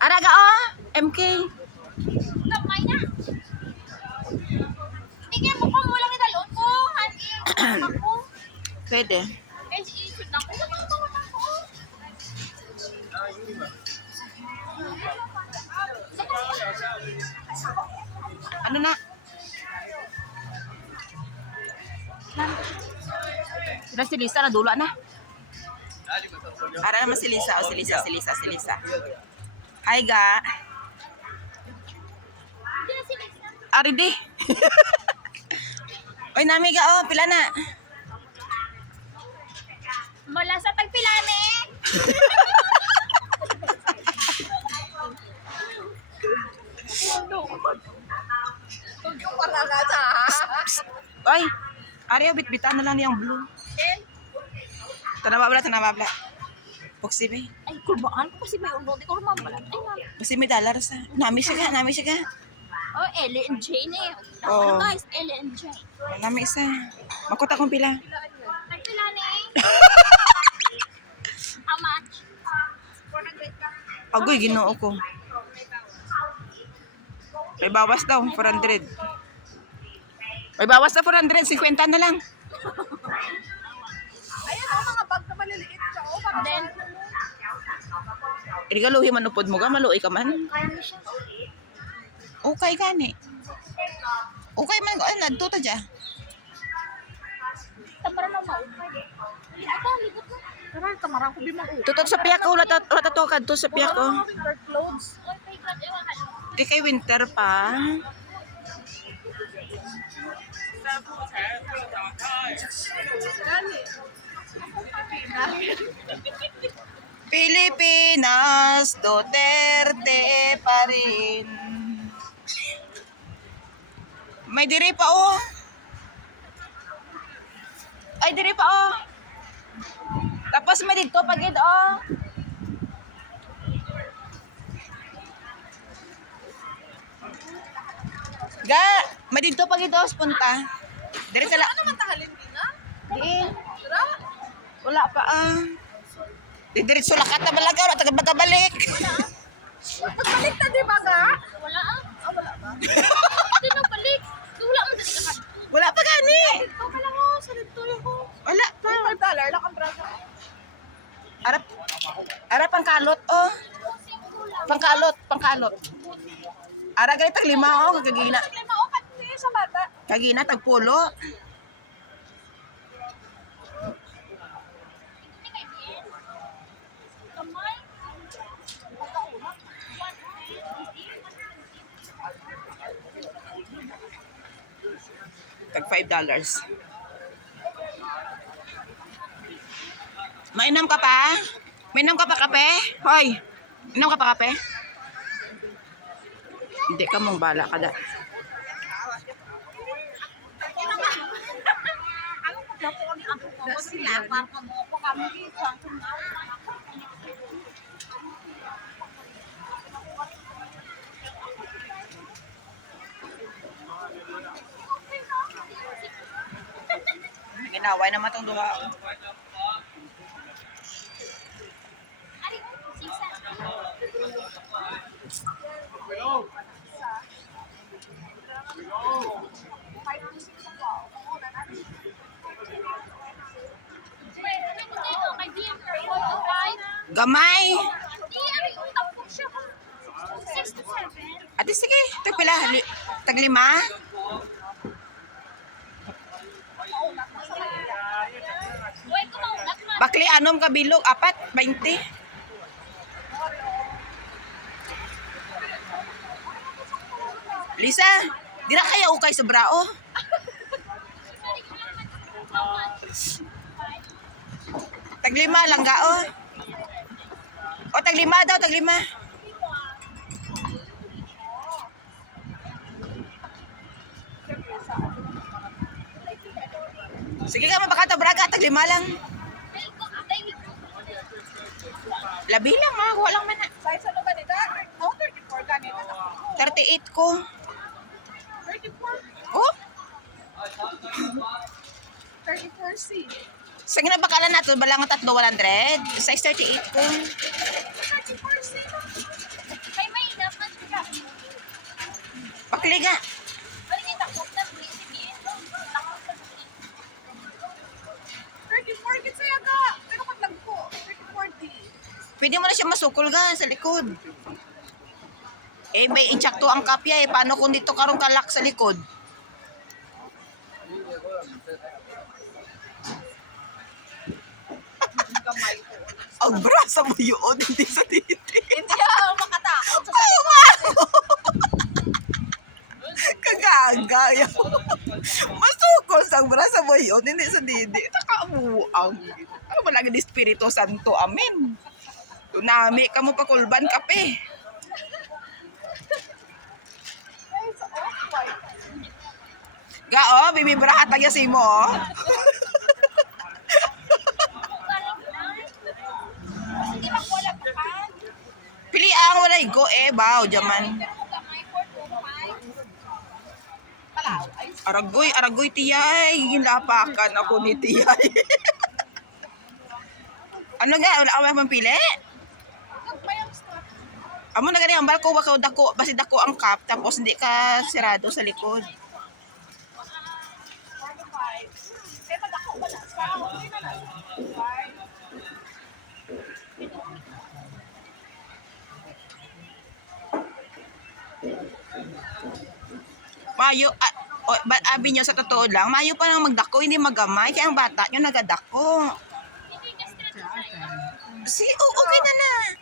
Araga oh, MK. Gamay na. Tigil mo pa mo lang idalon ko. Hani, ako. Pwede. Eh, isip na ko. Ano na? Sila si Lisa na dula na. Ara naman si Lisa. O, si Lisa. Hi, ga. Ari di. Oy, nami ga, oh. Pila na. Mula sa tagpilani. Oy, ari, bit-bitan na lang niyang blue. Tanababla. Puksi, Ay, kurbaan ko kasi may ulo. Di ko rumambalat. Ay, ma'am. Kasi may dollar sa. Nami siya ga. Oh, Ellie and Jane eh. Oh. Ano guys, Ellie and Jane. Nami isa. Makot akong pila. Tagpilani. How much? 400 ka. Agoy, ginoo ko. May bawas daw, 400. May bawas na 400, 50 na lang. Ayan o, mga bag na maliliit siya. O, para Then, Irigaluhi manupod mo ga, maluoy ka man. kaya mo siya. Okay gani. Okay man, nadto ta dya. Tamara na maupay. Ligot na. Tara, tamarang ko di mag Tutot sa piyak ko, wala to kadto sa piyak ko. winter clothes. Oy, my God, ewan ka. Di kay winter pa. Gani. Pilipinas, Duterte pa rin. May diri pa oh. Ay, diri pa oh. Tapos may dito pagid oh. Ga, may dito pagid oh, punta. Diri sala. Ano man tahalin din na? Di. Tara. Wala pa ah. Di diretso lakat na balaga, wala taga balik. Pagbalik na di ba ga? Wala ah. Ah, wala ba? Hindi na balik. Wala mo dali ka. Wala pa gani. Ikaw ka lang o, sa dito yung ko. Wala pa. $5 lang ang braso. Arap ang kalot oh. Pangkalot. Ara gali tag 5 oh, kagina. Lima o, pati sa bata. Kagina tag pulo. Kamay. Tag $5. Mainam ka pa? Mainam ka pa kape? Hoy. Inom ka pa kape? Hindi ka mong bala ka da. Ginaway naman itong duha. Ari, sisa. Wait, kay Dean. Gamay. Di, ari, utang po siya. 6 to 7. Ate sige, ito pila. Tag 5. Wait, kumaulat man. Bakli anom ka bilog, 4, 20. Lisa, dira kaya ukay sa brao. Tag 5 lang ga oh. O tag 5 daw, tag 5. Sige ka mabakata braga, tag 5 lang. Labi lang mga, walang man na. Size ano ba nila? Oh, 34 kanina. 38 ko. 34? Oh, 34C. sa ginabakalan nato, balang 3 100. Size 38 ko. 34C. Pwede mo na siya masukol ga sa likod. Eh, may insakto ang kapya eh. Paano kung dito karong kalak sa likod? Ang brasa mo yun, hindi sa titi. Hindi ako makatakot sa Ay, wow! Kagagaya. Masukol sa brasa mo yun, hindi sa didi. Takabuang. Ano ba lagi ni Espiritu Santo? Amen. Tunami ka mo pakulban kape. Ay, sa off-white. Gao, bibibra atag ya mo, oh. Hindi ba wala pa pa? Pili ang walay go eh, baw, jaman. Pero kung gamay, 425. Palaw. Ay, Aragoy tiyay. Ginapakan ako ni tiyay. Ano nga, wala ka ba pampili? nagbayang strap. Amo na gani ang barko baka dako, basi dako ang cup tapos hindi ka sirado sa likod. 45. Kaya madako ba na? Sa okay na lang. Right. Mayo, abi nyo sa totoo lang, mayo pa nang magdako, hindi magamay. Kaya ang bata nyo nagadako. Hindi ka stress sa'yo. Si, okay na na.